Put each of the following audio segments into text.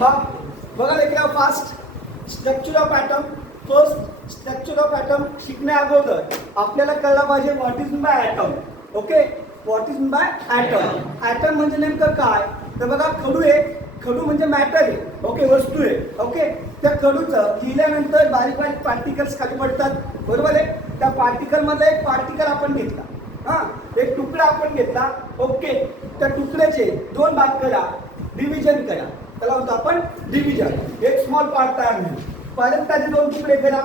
बघा लेकरा fast structure of atom. First structure of atom शिकण्या अगोदर आपल्याला कळलं पाहिजे what is by atom. Okay, what is by atom. Atom म्हणजे नेमकं काय तर बघा खडू आहे. खडू म्हणजे मॅटर आहे. ओके, वस्तू आहे. ओके, त्या खडूचं लिहिल्यानंतर बारीक बारीक पार्टिकल्स खाली पडतात. बरोबर आहे. त्या पार्टिकलमध्ये एक पार्टिकल आपण घेतला. हां, एक तुकडा आपण घेतला. ओके, त्या तुकड्याचे दोन भाग करा, डिव्हिजन करा. त्याला म्हणतो आपण डिव्हिजन. एक स्मॉल पार्ट तयार होईल. परत त्याचे दोन तुकडे करा.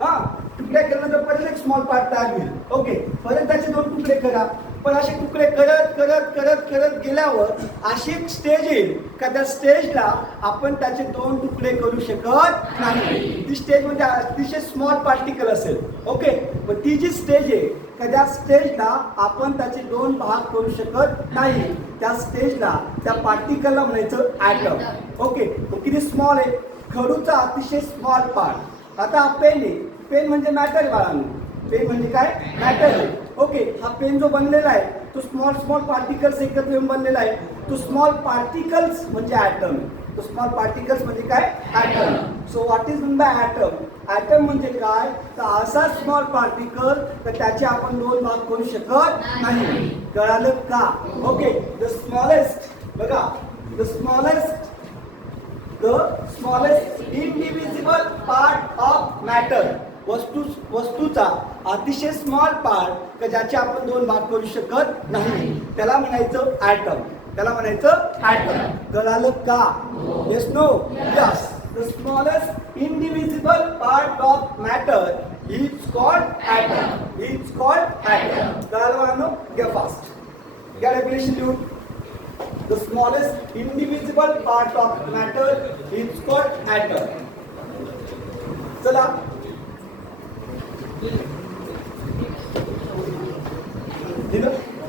हां, तुकडे केल्यानंतर परत एक स्मॉल पार्ट तयार होईल. ओके, परत त्याचे दोन तुकडे करा. पण असे तुकडे करत करत करत करत गेल्यावर अशी एक स्टेज येईल का त्या स्टेजला आपण त्याचे दोन तुकडे करू शकत नाही. ती स्टेज म्हणजे अतिशय स्मॉल पार्टिकल असेल. ओके, पण ती जी स्टेज आहे का त्या स्टेजला आपण त्याचे दोन भाग करू शकत नाही. त्या स्टेजला त्या पार्टिकलला म्हणायचं ॲटम. ओके, किती स्मॉल आहे. खडूचा अतिशय स्मॉल पार्ट. आता हा पेन आहे. पेन म्हणजे मॅटर बाळांनो. पेन म्हणजे काय मॅटर आहे. ओके, हा पेन जो बनलेला आहे तो स्मॉल स्मॉल पार्टिकल्स एकत्र येऊन बनलेला आहे. तो स्मॉल पार्टिकल्स म्हणजे ॲटम. तो स्मॉल पार्टिकल्स म्हणजे काय atom. So what is mean by atom. Atom म्हणजे काय तर असा स्मॉल पार्टिकल तर त्याचे आपण दोन भाग करू शकत नाही. कळालं का. ओके, द स्मॉलेस्ट बघा, the smallest indivisible part of matter. वस्तूचा अतिशय स्मॉल पार्ट का ज्याचे आपण दोन भाग करू शकत नाही त्याला म्हणायचं ॲटम. त्याला म्हणायचं ॲटम. कळालं का. Yes no yes. The smallest indivisible part of matter is called atom. Is called atom. कळालं ना. घ्या फास्ट घ्या डेफिनेशन लिहून. The smallest indivisible part of matter is called atom. चला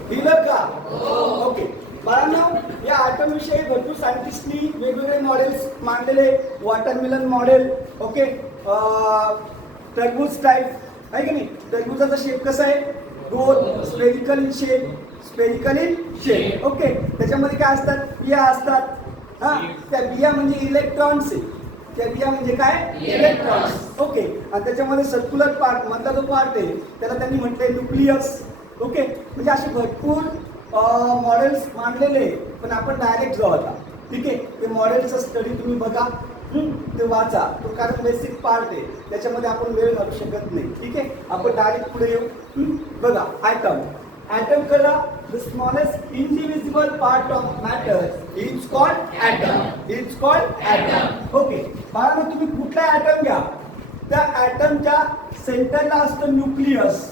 दिलं का. ओके बाळांनो, या ॲटम विषयी भरपूर सायंटिस्टनी वेगवेगळे मॉडेल्स मांडलेले. Watermelon model. ओके, टरबूज टाईप आहे की नाही. टरबूजाचा शेप कसा आहे गोल, spherical in shape. Spherical in shape. Okay, त्याच्यामध्ये काय असतात बिया असतात. हां, त्या बिया म्हणजे इलेक्ट्रॉन्स आहे. त्या बिया म्हणजे काय इलेक्ट्रॉन्स. ओके, आणि त्याच्यामध्ये सर्क्युलर पार्ट मधला जो पार्ट आहे त्याला त्यांनी म्हटलंय न्यूक्लियस. ओके, म्हणजे असे भरपूर मॉडेल्स मांडलेले पण आपण डायरेक्ट जाऊ आता. ठीक आहे, ते मॉडेलचा स्टडी तुम्ही बघा, ते वाचा. तो कारण बेसिक पार्ट आहे त्याच्यामध्ये आपण वेळ घालू शकत नाही. ठीक आहे, आपण डायरेक्ट पुढे येऊ. बघा ॲटम. ॲटम कळला. The smallest indivisible part of matter is called atom. Is called atom. Okay बाळांनो, तुम्ही कुठला ॲटम घ्या त्या ॲटमच्या सेंटरला असतं न्यूक्लियस.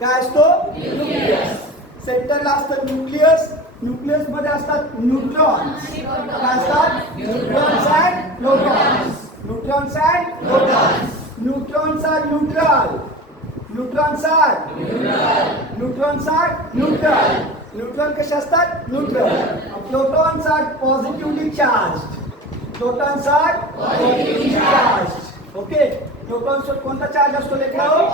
काय असतो न्यूक्लियस. सेंटरला असतं न्यूक्लियस. न्यूक्लियस मध्ये असतात न्यूट्रॉन्स. काय असतात neutrons and protons. Neutrons and protons. Neutrons are neutral. Neutrons are neutrons are neutral. Neutron कसे असतात neutral. Protons are positively charge. Protons are positively charge. Okay, प्रोटॉन्सवर कोणता चार्ज असतो लेकरांनो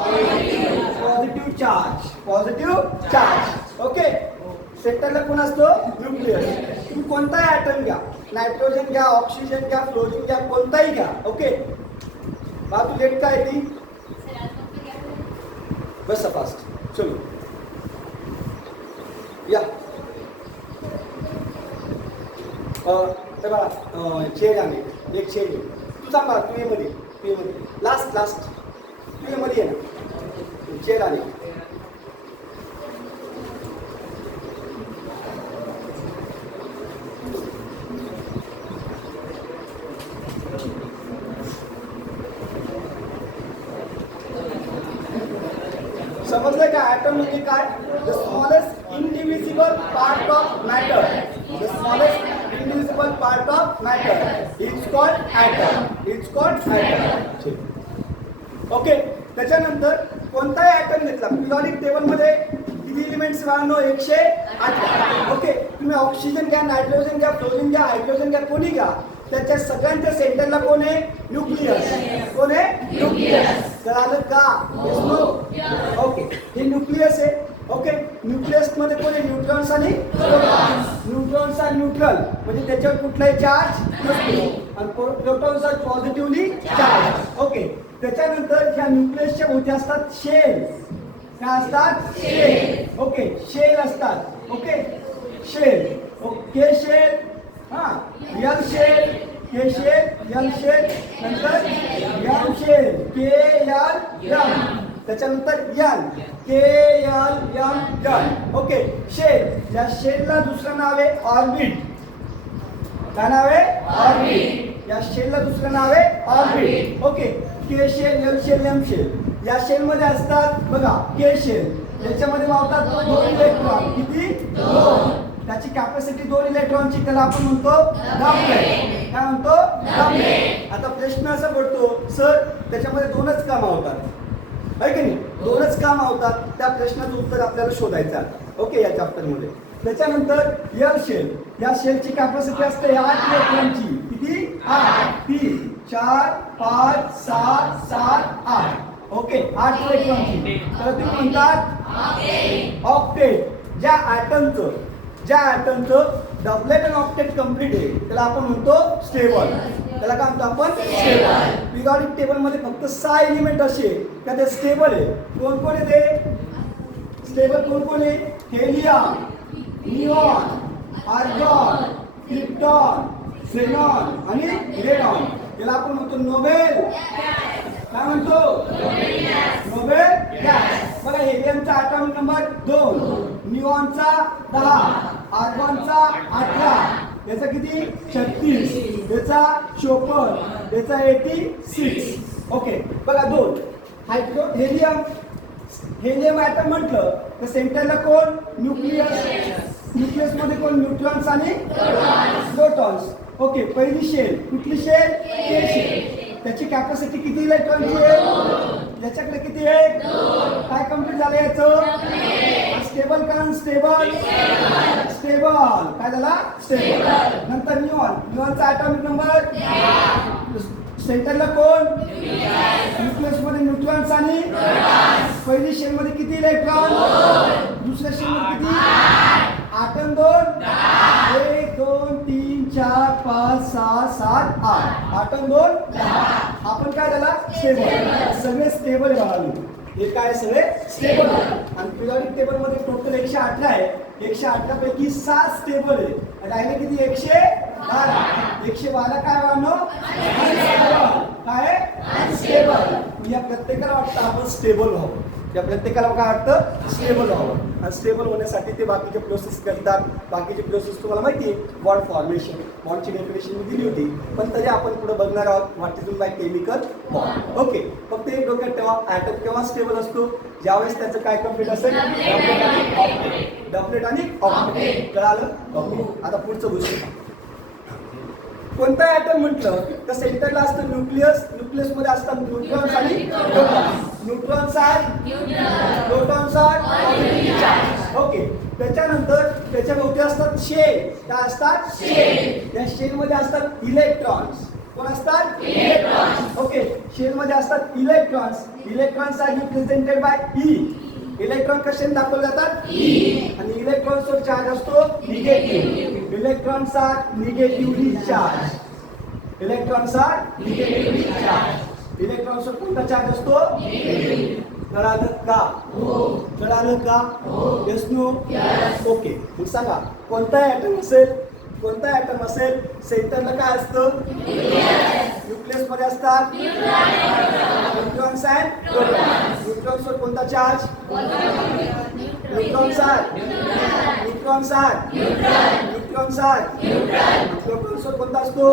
positive charge. Positive charge. Okay, सेंटरला कोण असतो nucleus. तुम्ही कोणताही ॲटम घ्या, नायट्रोजन घ्या, ऑक्सिजन घ्या, फ्लोरीन घ्या, कोणताही घ्या. ओके बा तू लेट काय ती बस फास्ट. चलो या चेड आहे एक चेड. तू सांग मला तू मध्ये तू मध्ये लास्ट तू मध्ये आहे ना चेड आले. समजलं का. ॲटम म्हणजे काय the smallest indivisible part of matter. The smallest indivisible part of matter is called atom. Is called atom. Okay, त्याच्यानंतर कोणताही ॲटम घेतला पिरियॉडिक टेबलमध्ये किती एलिमेंट्स राहणं 108. ओके, तुम्ही ऑक्सिजन घ्या, नायट्रोजन घ्या, फ्लोरीन घ्या, हायड्रोजन घ्या, कोणी घ्या त्याच्या सगळ्यांच्या सेंटरला कोण आहे न्यूक्लियस. कोण आहे न्यूक्लियस. कळालं का. ओके, हे न्यूक्लियस आहे ओके, न्यूक्लियस मध्ये कोण आहे? न्यूट्रॉन्स आणि प्रोटॉन्स. न्यूट्रॉन्स आर न्यूट्रल म्हणजे त्याच्यावर कुठलाही चार्ज नसतो आणि protons are positively charge. Okay, त्याच्यानंतर ह्या न्यूक्लियसच्या भोवती असतात शेल. काय असतात? शेल. ओके, शेल असतात. Okay, shell. Okay, shell. हा, L shell, K shell, L shell, नंतर M shell, K L M, त्याच्यानंतर L, K L M L. Okay, shell. या शेलला दुसरं नाव आहे ऑर्बिट. काय नाव आहे? ऑर्बिट. या शेलला दुसरं नाव आहे orbit. Okay, K shell, L shell, M shell. या शेल मध्ये असतात बघा के शेल, याच्यामध्ये मावतात 2 इलेक्ट्रॉन. किती? 2. त्याची कॅपॅसिटी 2 इलेक्ट्रॉनची, त्याला आपण म्हणतो डबलेट. काय म्हणतो? डबलेट. आता प्रश्न असा पडतो, सर त्याच्यामध्ये 2च कामं होतात आहे की नाही? 2च कामं होतात. त्या प्रश्नाचं उत्तर आपल्याला शोधायचं आहे. ओके, या चॅप्टर मध्ये. त्याच्यानंतर एल शेल. या शेलची कॅपॅसिटी असते 8 इलेक्ट्रॉनची. किती? 8. 3 4 5 6 7 8. ओके, 8 इलेक्ट्रॉनची. तर ते म्हणतात ऑक्टेट. ज्या ॲटमचं डबलेट आणि ऑक्टेट कंप्लीट आहे त्याला आपण म्हणतो स्टेबल. त्याला काय म्हणतो आपण? स्टेबल. पिरियॉडिक टेबल मध्ये फक्त 6 एलिमेंट असे का ते स्टेबल आहे. कोण कोण आहे ते स्टेबल? कोण कोण आहे? Helium, neon, argon, krypton, xenon आणि रेडॉन. याला आपण म्हणतो नोबेल. काय म्हणतो? Nobel gas. बघा, हेलियमचा ॲटॉमिक नंबर 2, निऑनचा 10, आर्गॉनचा 18, याचा किती? 36, याचा 54, याचा 86. ओके, बघा 2 हेलियम ॲटम म्हटलं तर सेंटरला कोण? न्यूक्लियस. न्यूक्लियस मध्ये कोण? न्यूट्रॉन्स आणि प्रोटॉन्स. ओके, पहिली शेल कुठली शेल? K shell. त्याची कॅपॅसिटी किती इलेक्ट्रॉनची आहे? याच्याकडे किती आहे? 2. काय कम्प्लीट झालं याचं? स्टेबल का अनस्टेबल? स्टेबल. काय झाला? स्टेबल. नंतर न्यूऑनचा ॲटॉमिक नंबर सेंटरला कोण? न्यूक्लियस मध्ये न्यूट्रॉन्स आणि पहिली शेल मध्ये किती इलेक्ट्रॉन? दुसऱ्या शेल मध्ये किती? 8 आणि 2 1 2 3 4 5 6 7 8. 8 आणि 2 10. आपण काय झाला? स्टेबल. सगळे स्टेबल राहिले. हे काय? सगळे स्टेबल. आणि पिरियॉडिक टेबल मध्ये टोटल 118 आहे. 118 पैकी 6 स्टेबल आहे. राहिले किती? 112. 112 काय वाढलो? काय? अनस्टेबल. या प्रत्येकाला वाटतं आपण स्टेबल व्हावं. या प्रत्येकाला काय वाटतं? स्टेबल व्हावं. आणि स्टेबल होण्यासाठी ते बाकीचे प्रोसेस करतात. बाकीचे प्रोसेस तुम्हाला माहिती आहे, बॉन्ड फॉर्मेशन. बॉन्डची डेफिनेशन मी दिली होती, पण तरी आपण पुढे बघणार आहोत what is by chemical bond. Okay, फक्त एक डोक्यात ठेवा, ॲटम केव्हा स्टेबल असतो? ज्यावेळेस त्याचं काय कंप्लीट असेल? डबलेट आणि ऑक्टेट. कळालं? ओके, आता पुढचं गोष्ट. कोणता ॲटम म्हटलं तर सेंटरला असतं न्यूक्लियस. न्यूक्लियस मध्ये असतात न्यूट्रॉन्स आणि प्रोटॉन्स. न्यूट्रॉन्स आहे, प्रोटॉन्स आहे. ओके, त्याच्यानंतर त्याच्या भोवती असतात शेल. काय असतात? शेल. या शेल मध्ये असतात इलेक्ट्रॉन्स. कोण असतात? इलेक्ट्रॉन्स. ओके, शेल मध्ये असतात electrons. Electrons are represented by E. Electron कशाने दाखवले जातात? ई. आणि इलेक्ट्रॉन्सवर चार्ज असतो negative. Electrons are negatively charge. Electrons are negatively charge. इलेक्ट्रॉन्सवर कोणता चार्ज असतो? कळालं का? कळालं का? Yes no? ओके, मग सांगा कोणता ॲटम असेल? कोणता ॲटम असेल? सेंटरला काय असतं? न्यूक्लियस मध्ये असतात न्यूट्रॉन्स अँड प्रोटॉन्स. न्यूट्रॉन्सवर कोणता चार्ज? न्यूट्रॉन्स आर प्रोटॉन्सवर कोणता असतो?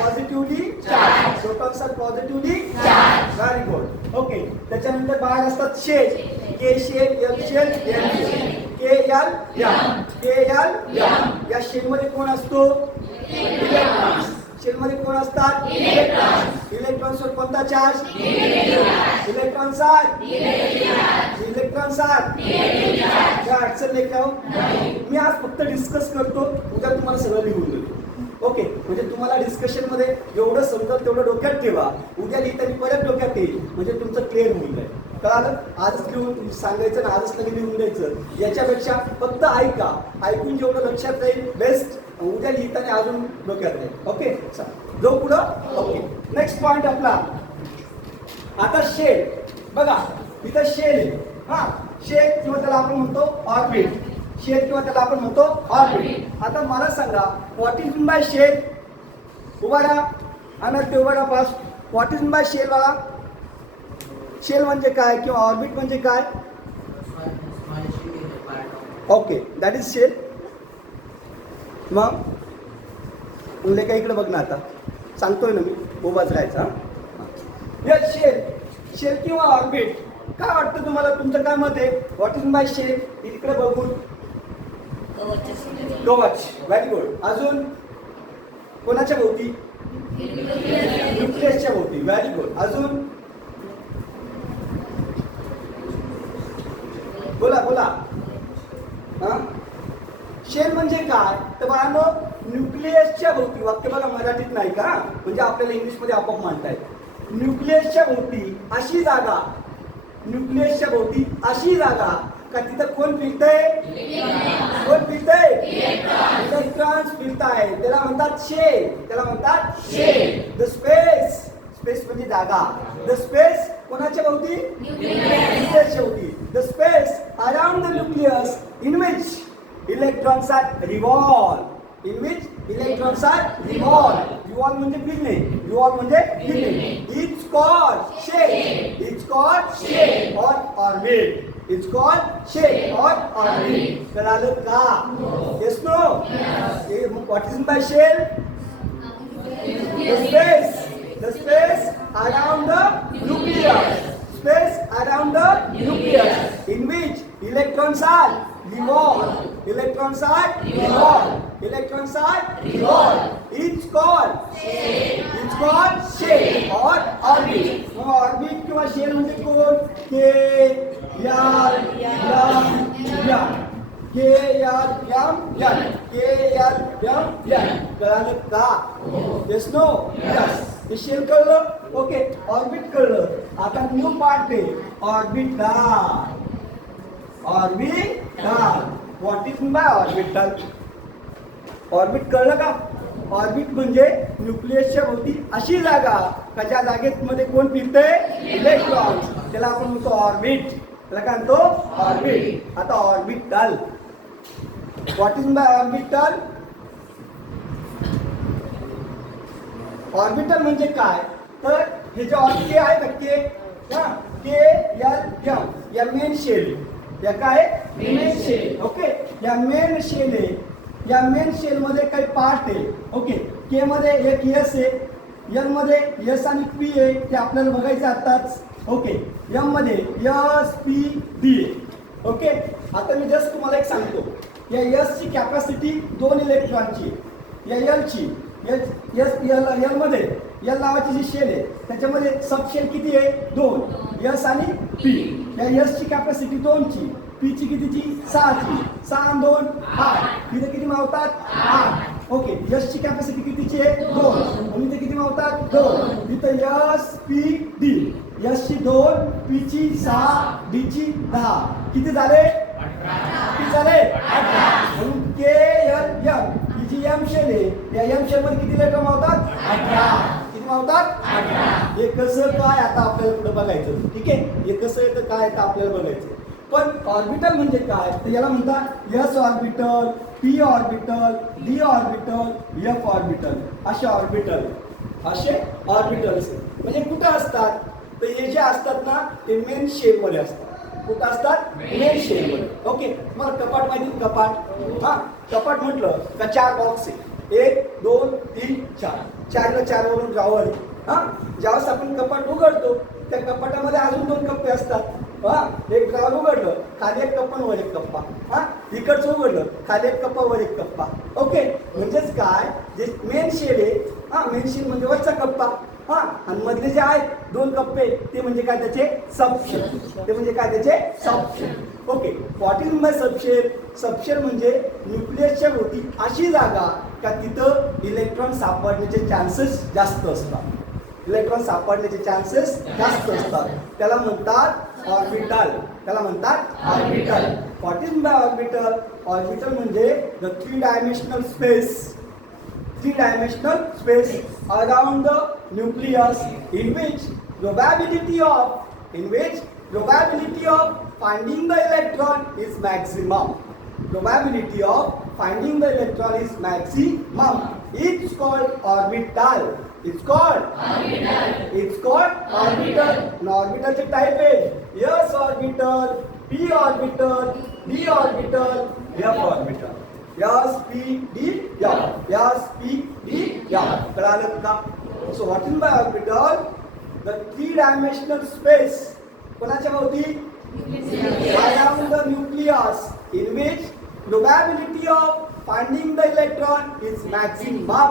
Positively charge. Protons are positively charge. Very good. Okay, त्याच्यानंतर बाहेर असतात shell. K shell, L shell, M shell. K L M, K L M. या शेल मध्ये कोण असतो? इलेक्ट्रॉन्स. शेल मध्ये कोण असतात? इलेक्ट्रॉन्स. इलेक्ट्रॉन्सवर कोणता चार्ज? इलेक्ट्रॉन्स आर क्या अडचण नाही का? मी आज फक्त डिस्कस करतो, उद्या तुम्हाला सगळं लिहून देतो. ओके, म्हणजे तुम्हाला डिस्कशन मध्ये जेवढं समजत तेवढं डोक्यात ठेवा. उद्या लिहिताना परत डोक्यात येईल, म्हणजे तुमचं क्लिअर होईल. कळालं? आजच लिहून सांगायचं ना, आजच लगेच लिहून द्यायचं. याच्यापेक्षा फक्त ऐका, ऐकून जेवढं लक्षात राहील बेस्ट, उद्या लिहिताना अजून डोक्यात राहील. ओके, जाऊ पुढं. ओके, नेक्स्ट पॉइंट आपला आता शेल. बघा इथं शेल आहे. हा, शेल किंवा त्याला आपण म्हणतो ऑर्बिट. शेल किंवा त्याला आपण म्हणतो ऑर्बिट. आता मला सांगा what is mean by shell? उभा राहा आणि ते उभा राहा fast. What is mean by shell वाला? शेल म्हणजे काय किंवा ऑर्बिट म्हणजे काय? Okay, that is shell. मग म्हणले का इकडे बघ ना, आता सांगतोय ना मी, उभाच राहायचा. Yes, shell. शेल किंवा ऑर्बिट काय वाटतं तुम्हाला? तुमचं काय मत आहे? What is by shell? इकडे बघून कवच. Very good. अजून कोणाच्या भोवती? न्यूक्लियसच्या भोवती. Very good. अजून बोला बोला. हा, शेल म्हणजे काय? तर बाळांनो न्यूक्लियसच्या भोवती. वाक्य बघा मराठीत नाही का, म्हणजे आपल्याला इंग्लिशमध्ये आपोआप म्हणता येईल. न्यूक्लियसच्या भोवती अशी जागा, न्यूक्लियसच्या भोवती अशी जागा का तिथं कोण फिरतंय? कोण फिरतंय? इलेक्ट्रॉन्स फिरताय. त्याला म्हणतात शेल. त्याला म्हणतात शेल. The space. स्पेस म्हणजे जागा. द स्पेस कोणाच्या भोवती? न्यूक्लियसच्या भोवती. The space around the nucleus in which electrons are revolve. In which electrons are revolve. Revolve म्हणजे फिरणे. रिव्हॉल्व म्हणजे फिरणे. It's called shell. It's called shell और ऑर्बिट. इट्स कॉल्ड शेल और ऑर्बिट. कळालं का? Yes no? What is by shell? The space. The space around the nucleus. Space around the nucleus in which electrons are revolved. Electrons are revolved. Electrons are revolved. It's called shell. It's called shell or orbit. मग orbit किंवा shell म्हणजे कोण? K R M N. K R M N. K R M N. कळालं का? Yes no? Yes. हे shell कळलं. Okay, orbit कळलं. आता न्यू पार्ट आहे orbital. Orbital. What is by orbital? Orbit कळलं का? ऑर्बिट म्हणजे न्यूक्लियसच्या भोवती अशी जागा का ज्या जागेत मध्ये कोण फिरतंय? इलेक्ट्रॉन्स. त्याला आपण म्हणतो ऑर्बिट. त्याला काय म्हणतो? ऑर्बिट. आता orbital. What is by orbital? Orbital म्हणजे काय? तर हे जे के आहे का, के एल एम, या मेन शेल. या काय? Main shell. ओके, या मेन शेल आहे. या मेन शेल मध्ये काही पार्ट आहे. ओके, के मध्ये एक एस आहे, एल मध्ये एस आणि पी आहे, ते आपल्याला बघायचं आताच. ओके, एम मध्ये एस पी डी आहे. ओके, आता मी जस्ट तुम्हाला एक सांगतो. या एस ची कॅपॅसिटी 2 इलेक्ट्रॉनची. या एल ची एल मध्ये एल नावाची जी शेल आहे त्याच्यामध्ये सबशेल किती आहे? 2. एस आणि पी. या एस ची कॅपॅसिटी 2 ची. पी ची कितीची? 6 ची. 6 आणि 2 8. इथे किती मावतात? 8. ओके, एस ची कॅपॅसिटी कितीची आहे? 2. आणि इथे किती मावतात? 2. इथं एस पी डी. एस ची 2, पी ची 6, डी ची 10. किती झाले? 18. किती झाले? 18. म्हणून के एल एम ही जी एम शेल आहे, या एम शेल मध्ये किती इलेक्ट्रॉन मावतात? 18. किती मावतात? 18. हे कसं काय आता आपल्याला पुढे बघायचं. ठीक आहे, हे कसं येतं काय आता आपल्याला बघायचं. पण ऑर्बिटल म्हणजे काय? तर याला म्हणतात S orbital, P orbital, D orbital, F orbital. असे ऑर्बिटल. असे ऑर्बिटल्स म्हणजे कुठं असतात? तर हे जे असतात ना ते मेन शेल मध्ये असतात. कुठं असतात? मेन शेल मध्ये. ओके, मला कपाट माहिती? कपाट. हा, कपाट म्हटलं का 4 बॉक्स आहे. 1 2 3 4. 4 ला 4 वरून ड्रॉवर. हा, ज्यावेळेस आपण कपाट उघडतो त्या कपाटामध्ये अजून 2 कप्पे असतात. हा, एक ड्रॉवर उघडलं, खाली एक कप्पा वर एक कप्पा. हा, इकडचं उघडलं, खाली एक कप्पा वर एक कप्पा. ओके, म्हणजेच काय? जे मेन शेल आहे, हा मेन शेल म्हणजे वरचा कप्पा. हा, आणि मधले जे आहेत 2 कप्पे ते म्हणजे काय? त्याचे सबशेल. ते म्हणजे काय? त्याचे subshell. Okay, what is bye subshell? Subshell म्हणजे न्यूक्लियसच्या भोवती अशी जागा का तिथं इलेक्ट्रॉन सापडण्याचे चान्सेस जास्त असतात. इलेक्ट्रॉन सापडण्याचे चान्सेस जास्त असतात. त्याला म्हणतात ऑर्बिटल. त्याला म्हणतात orbital. What is by orbital? Orbital म्हणजे the 3 dimensional space. 3 dimensional space around the nucleus in which probability of finding the electron is maximum. Probability of finding the electron is maximum. It's called orbital. It's called orbital. Now orbital चे type आहे s orbital, p orbital, d orbital, f orbital. S P D F. कळालं का? So what is by orbital? The 3 dimensional space कोणाच्या भोवती? Around the nucleus in which probability of finding the electron is maximum.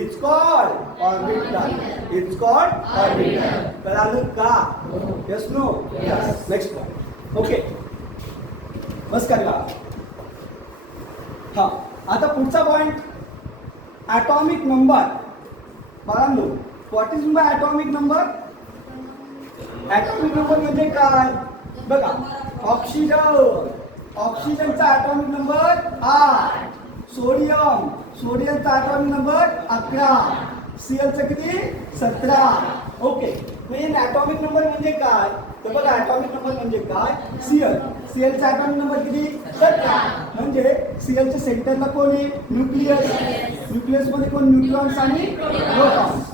It's called orbital. It's called orbital. कळालं का? Yes, no? Yes. Next one. Okay. बस करा. हा, आता पुढचा point atomic number. बाळांनो, what is by atomic number? Atomic number म्हणजे काय? बघा, ऑक्सिजनचा ॲटॉमिक नंबर 8. सोडियमचा ॲटॉमिक नंबर 11. Clचा किती? 17. ओके. मेन ॲटॉमिक नंबर म्हणजे काय? तर बघा, ॲटॉमिक नंबर म्हणजे काय? Clचा ॲटॉमिक नंबर किती? 17. म्हणजे Clच्या सेंटरला कोण आहे? न्यूक्लियस मध्ये कोण? न्यूट्रॉन्स आणि प्रोटॉन्स.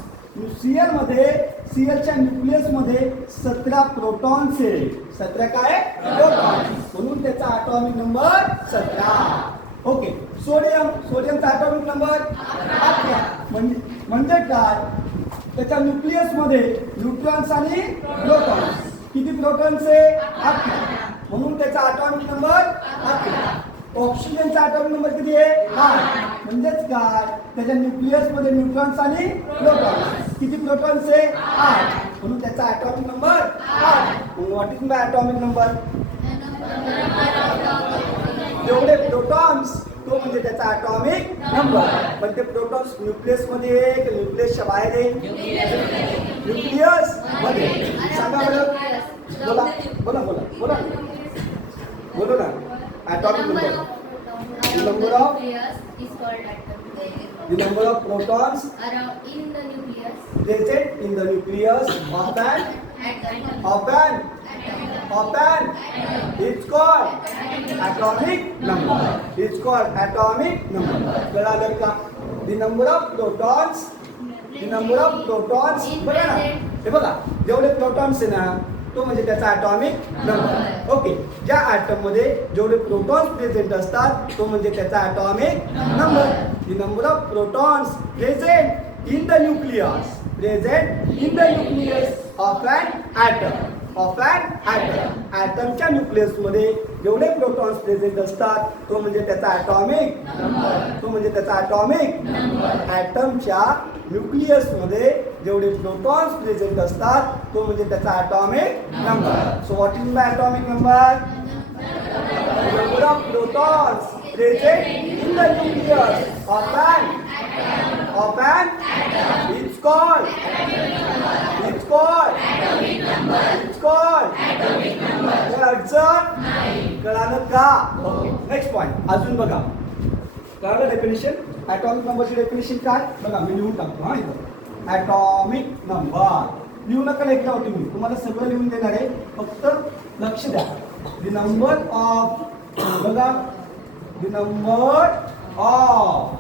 Clच्या न्यूक्लियस मध्ये 17 प्रोटॉन्स आहे. 17 काय? प्रोटॉन्स. म्हणून त्याचा ॲटॉमिक नंबर 17. ओके. सोडियमचा ॲटॉमिक नंबर 11. म्हणजे काय? त्याच्या न्यूक्लियस मध्ये न्यूट्रॉन्स आणि प्रोटॉन्स. किती प्रोटॉन्स आहे? 11. म्हणून त्याचा ॲटॉमिक नंबर 11. ऑक्सिजनचा ॲटॉमिक नंबर किती आहे? 8. म्हणजेच काय? त्याच्या न्यूक्लियस मध्ये न्यूट्रॉन्स आणि प्रोटॉन्स. किती प्रोटॉन्स आहे? 8. म्हणून त्याचा atomic number 8. What is by atomic number? जेवढे प्रोटॉन्स तो म्हणजे त्याचा ॲटॉमिक नंबर. पण ते प्रोटॉन्स न्यूक्लियस मध्ये आहे की न्यूक्लियसच्या बाहेर आहे? न्यूक्लियस मध्ये. सांगा बरं. बोलो ना. Atomic number. The number of protons present in the nucleus of an it's called atomic number. It's called atomic number. कळालं का? The number of protons बघा ना. हे बघा, जेवढे प्रोटॉन्स आहे ना तो म्हणजे त्याचा ॲटॉमिक नंबर. ओके. ज्या ॲटम मध्ये जेवढे प्रोटॉन्स प्रेझेंट असतात तो म्हणजे त्याचा atomic number. The number of protons present in the nucleus of an ॲटमच्या न्यूक्लियस मध्ये जेवढे प्रोटॉन्स प्रेझेंट असतात तो म्हणजे त्याचा ॲटॉमिक ॲटमच्या न्यूक्लियस मध्ये जेवढे प्रोटॉन्स प्रेझेंट असतात तो म्हणजे त्याचा atomic number. So what is by atomic number? Number of protons present in the nucleus of an it's called कळालं का? ओके. नेक्स्ट पॉइंट अजून बघा. कळालं डेफिनेशन? ॲटॉमिक नंबरची डेफिनेशन काय? बघा, मी लिहून टाकतो. हा, इथं ॲटॉमिक नंबर लिहू नका लेखा होती मी तुम्हाला सगळं लिहून देणार आहे. फक्त लक्ष द्या. द नंबर ऑफ बघा, the number of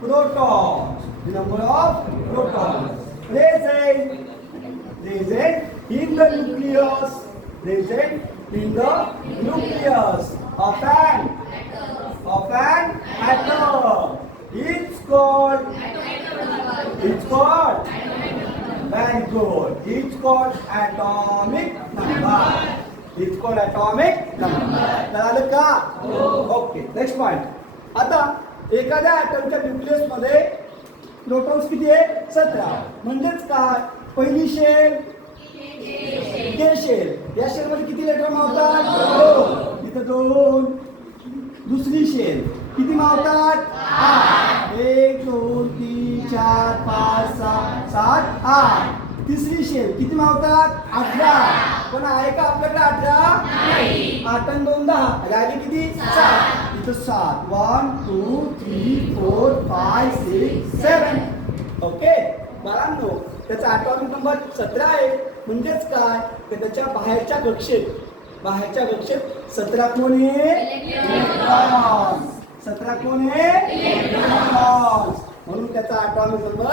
protons present in the nucleus of an atom. It's called very good. It's called atomic number. कळालं का? ओके. Next point. आता एखाद्या ॲटमच्या न्यूक्लियस मध्ये प्रोटॉन्स किती आहे? 17. म्हणजेच काय? पहिली शेल के शेल. या शेल मध्ये किती इलेक्ट्रॉन मावतात? 2. इथं 2. दुसरी शेल किती मावतात? 8. 1 2 3 4 5 6 7 8. तिसरी शेप किती मावतात 18. पण आहे का आपल्याकडे 18? 8 आणि 2 10. राहिली किती 7. इथं 7. 1 2 3 4 5 6 7. ओके बाळांनो, त्याचा ॲटॉमिक नंबर 17 आहे. म्हणजेच काय तर त्याच्या बाहेरच्या कक्षेत 17 कोण आहे? इलेक्ट्रॉन. 17 कोण आहे? इलेक्ट्रॉन. म्हणून त्याचा ॲटॉमिक नंबर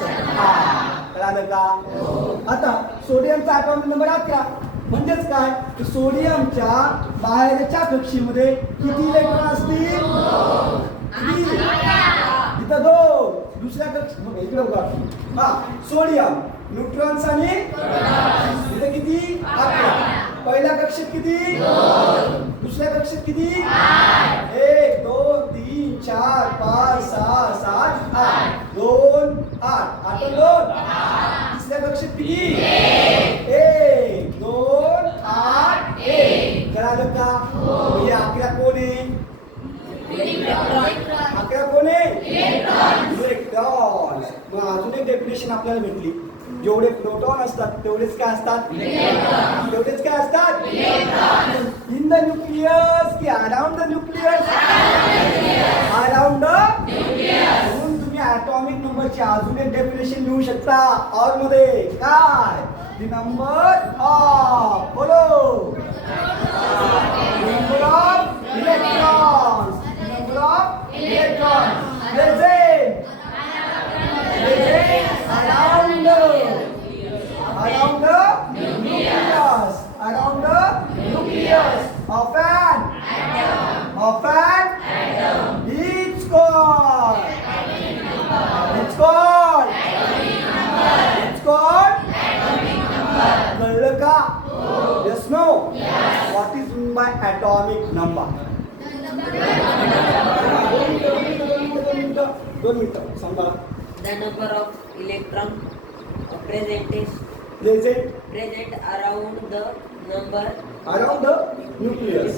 17. कळालं का? आता सोडियमचा ॲटॉमिक नंबर 11. म्हणजेच काय तर सोडियमच्या बाहेरच्या कक्षेमध्ये किती इलेक्ट्रॉन असतील? इथं 2. दुसऱ्या कक्षेत इकडे बघा. सोडियम न्यूट्रॉन्स आणि इथं किती 11. पहिल्या कक्षेत किती? 2. दुसऱ्या कक्षेत किती? 1 2 3 4 5 6 7 8. 2 8 8 2. तिसऱ्या कक्षेत किती? 1 2 8 1. कळालं का? म्हणजे 11 कोण आहे? 11 कोण आहे? इलेक्ट्रॉन. मग अजून एक डेफिनेशन आपल्याला भेटली. जेवढे प्रोटॉन असतात तेवढेच काय असतात? तेवढेच काय असतात? इन द न्यूक्लियस की around the nucleus? Around the nucleus. म्हणून तुम्ही ॲटॉमिक नंबरची अजून एक डेफिनेशन लिहू शकता ऑर मध्ये. काय? द नंबर ऑफ बोलो. Number of electrons. Number of electrons present around the nucleus. Around the nucleus of an atom. It's called कळलं का? Yes no? What is meant by atomic number? 2 मिनिटं सांगा. The number of electron present around the nucleus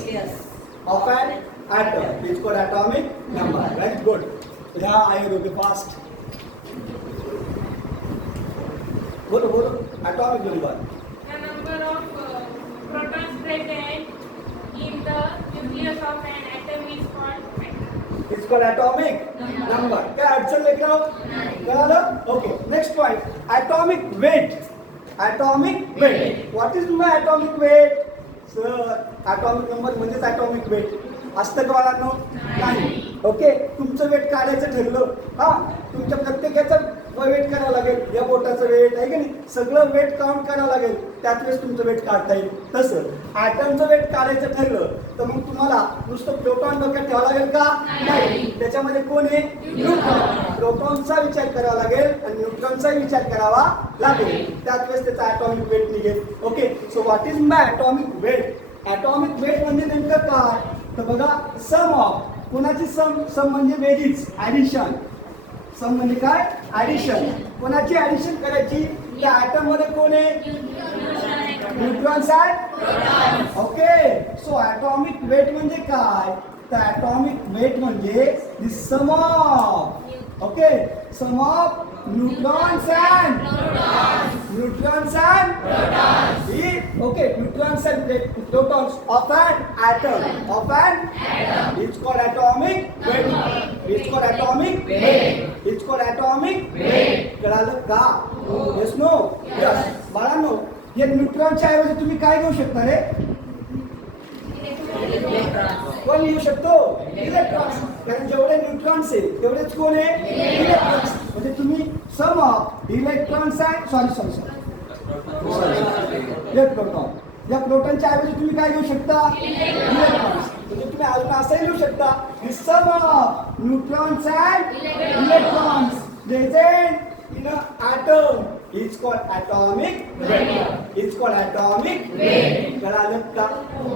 of an atom is called atomic number. Very good. Yeah, I will be fast. बोलो atomic number. The number of protons present in the nucleus of an atom is called It's called atomic number. क्या अडचण लेकराव? कळालं? Okay next point atomic weight. What is my atomic weight? Sir atomic number म्हणजेच atomic weight असतं का बाळांनो? नाही. Okay तुमचं weight काढायचं ठरलं तुमच्या प्रत्येकाचं वेट करावं लागेल. या बोटाचं वेट आहे की नाही सगळं वेट काउंट करावं लागेल. त्याच वेळेस तुमचं वेट काढता येईल. तसं ॲटमचं वेट काढायचं ठरलं तर मग तुम्हाला नुसतं प्रोटॉन डोक्यात ठेवावं लागेल का? नाही. त्याच्यामध्ये कोण आहे? न्यूट्रॉन. प्रोटॉनचा विचार करावा लागेल आणि न्यूट्रॉनचाही विचार करावा लागेल. त्याच वेळेस त्याचा ॲटॉमिक वेट निघेल. Okay so what is my atomic weight? Atomic weight म्हणजे नेमकं काय तर बघा सम ऑफ कोणाची सम म्हणजे बेरीज ॲडिशन. सम म्हणजे काय? ॲडिशन. कोणाची ॲडिशन करायची? त्या ॲटम मध्ये कोण आहे? न्यूट्रॉन्स आहेत. ओके सो ॲटॉमिक वेट म्हणजे काय तर ॲटॉमिक वेट म्हणजे the sum of sum of neutrons and protons of an atom. It's called atomic weight. कळालं का? Yes no? Yes. बाळांनो या न्यूट्रॉनच्या ऐवजी तुम्ही काय घेऊ शकता रे? कोण लिहू शकतो? इलेक्ट्रॉन्स. कारण जेवढे न्यूट्रॉन्स आहे तेवढेच कोण आहे? इलेक्ट्रॉन्स. म्हणजे तुम्ही sum of electrons and sorry proton. या प्रोटॉनच्या ऐवजी तुम्ही काय घेऊ शकता? इलेक्ट्रॉन्स. म्हणजे तुम्ही अजून असंही लिहू शकता sum of neutrons and electrons present in an atom is called atomic weight. कळालं का?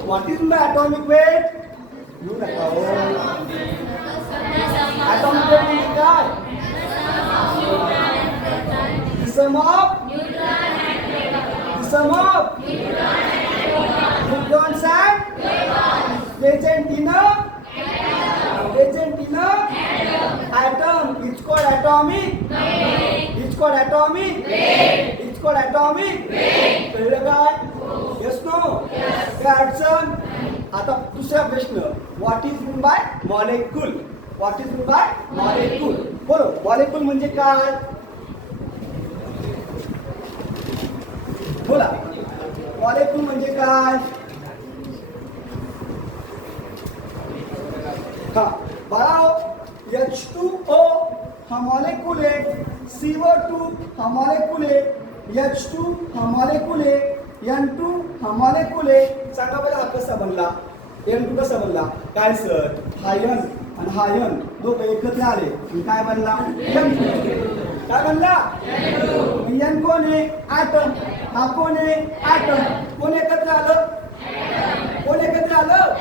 What is the atomic weight? लिहू नका हो. atomic weight म्हणजे काय? The sum of neutrons and present in a atom. It's called atomic weight. It's called atomic weight. कळलं काय? Yes no? काय अडचण? आता दुसरा प्रश्न, what is mean by molecule? What is mean by molecule? बोलो, मॉलेक्यूल म्हणजे काय? बोला, मॉलेक्यूल म्हणजे काय? हा बाळाओ, H2O हा मॉलेक्यूल आहे, CO2 हा मॉलेक्यूल आहे, H2 हा मॉलेक्यूल आहे, N2 हा मॉलेक्यूल आहे. सांगा बरं हा कसा बनला? N2 कसा बनला? काय सर? हा N आणि हा N दोघं एकत्र आले आणि काय बनला? N2. काय बनला? N कोण आहे? ॲटम. हा कोण आहे? ॲटम. कोण एकत्र आलं? कोण एकत्र आलं?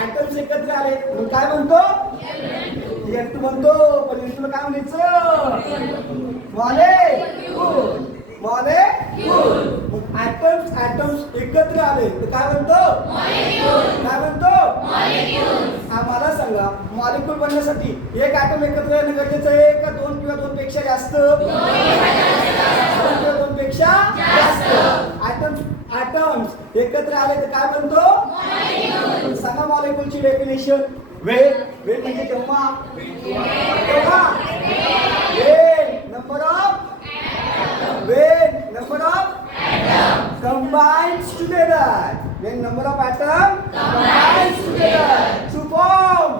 ॲटम्स एकत्र आले म्हणून काय म्हणतो? N2 म्हणतो. पण N2 काय म्हणायचं? मॉलेक्यूल. मॉलेक्यूल. मग ॲटम्स एकत्र आले तर काय म्हणतो? काय म्हणतो? आम्हाला सांगा, मॉलिक्यूल बनण्यासाठी एक ॲटम एकत्र येणं गरजेचं आहे का दोन किंवा दोन पेक्षा जास्त? दोन किंवा दोन पेक्षा जास्त. ॲटम्स एकत्र आले तर काय म्हणतो? सांगा मॉलिक्यूलची डेफिनेशन. वेट. वेट म्हणजे तेव्हा number of combines together. When number of atoms combines together to form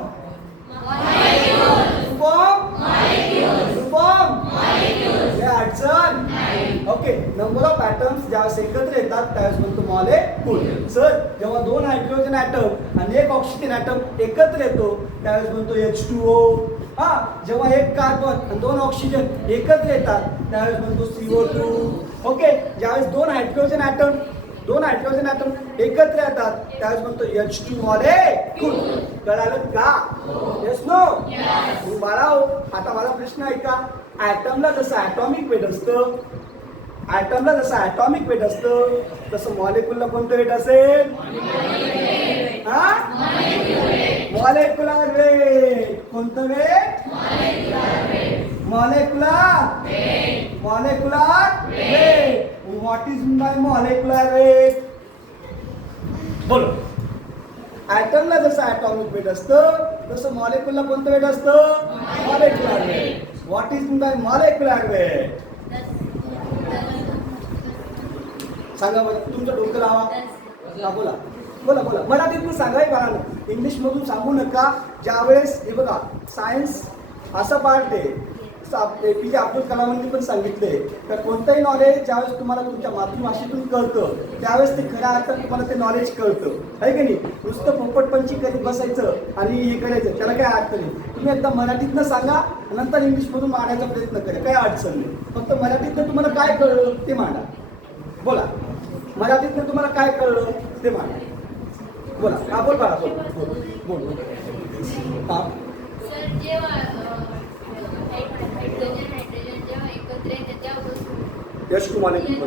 हे अडचण. ओके, नंबर ऑफ ॲटम्स ज्यावेळेस एकत्र येतात त्यावेळेस म्हणतो मॉलेक्यूल. सर, जेव्हा दोन हायड्रोजन ॲटम आणि एक ऑक्सिजन ॲटम एकत्र येतो त्यावेळेस म्हणतो H2O. हा, जेव्हा एक कार्बन आणि दोन ऑक्सिजन एकत्र येतात त्यावेळेस म्हणतो CO2. ओके, ज्यावेळेस दोन हायड्रोजन ॲटम एकत्र येतात त्यावेळेस म्हणतो H2 मॉलेक्यूल. कळालं का? Yes no? बाळाओ, आता मला प्रश्न आहे का? ॲटमला जसं ॲटॉमिक वेट असतं तसं मॉलेक्यूलला कोणतं वेट असेल? हा, मॉलेक्युलर वेट. कोणतं weight? Molecular weight. What is by molecular weight? बोलो, ॲटमला जसं ॲटॉमिक वेट असतं तसं मॉलेक्युलला कोणतं वेट असतं? Molecular weight. What is by molecular weight? सांगा बरं, तुमचं डोकं लावा. हा, बोला बोला बोला. मराठीतून सांगा हे बाळांनो, इंग्लिशमधून सांगू नका. ज्यावेळेस हे बघा, सायन्स असा पार्ट आहे, APJ अब्दुल कलामांनी पण सांगितले तर कोणतंही नॉलेज ज्यावेळेस तुम्हाला तुमच्या मातृभाषेतून कळतं त्यावेळेस ते खऱ्या अर्थात तुम्हाला ते नॉलेज कळतं, आहे की नाही? नुसतं पोपटपंची करीत बसायचं आणि हे करायचं त्याला काय अर्थ नाही. तुम्ही एकदा मराठीतनं सांगा, नंतर इंग्लिशमधून मांडायचा प्रयत्न करा, काही अडचण नाही. फक्त मराठीतनं तुम्हाला काय कळलं ते मांडा. बोला, मराठीतनं तुम्हाला काय कळलं ते मांडा. बोला. हा, बोल बाळा, बोल बोल बोल. हा, सर, जेव्हा हायड्रोजन जेव्हा एकत्र येते तेव्हा H2 मॉलेक्यूल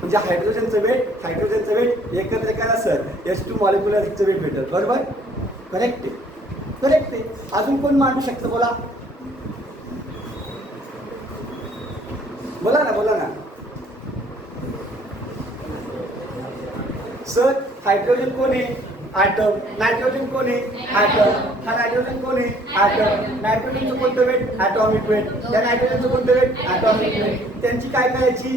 म्हणजे हायड्रोजनचं वेट एकत्र करा सर, H2 मॉलिक्युलरचं वेट भेटेल. बरोबर? करेक्ट आहे. अजून कोण मांडू शकतं? बोला ना. सर, हायड्रोजन कोण आहे? ॲटम. नायट्रोजन कोण आहे? ॲटम. हा नायट्रोजन कोण आहे? ॲटम. नायट्रोजनचं कोणतं वेट? Atomic weight. त्या नायट्रोजनचं कोणतं वेट? Atomic weight. त्यांची काय करायची?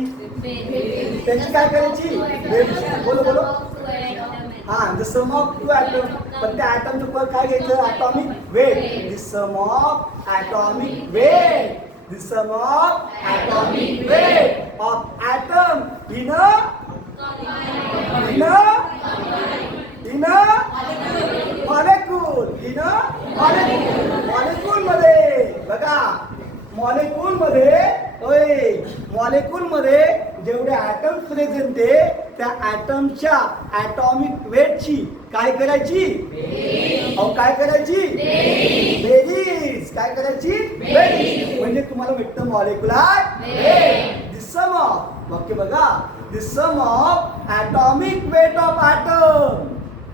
बोलो. हा, the sum of two atom. पण त्या ॲटमचं पण काय घ्यायचं? Atomic weight. The sum of atomic weight. The sum of atomic weight of atom in a molecule. Molecule मध्ये जेवढे ॲटम प्रेझेंट आहे त्या ॲटमच्या ॲटॉमिक वेटची काय करायची? काय करायची? बेरीज. काय करायची? बेरीज. म्हणजे तुम्हाला भेटतं molecular weight. The sum of, वाक्य बघा, the sum of atomic weight of atom.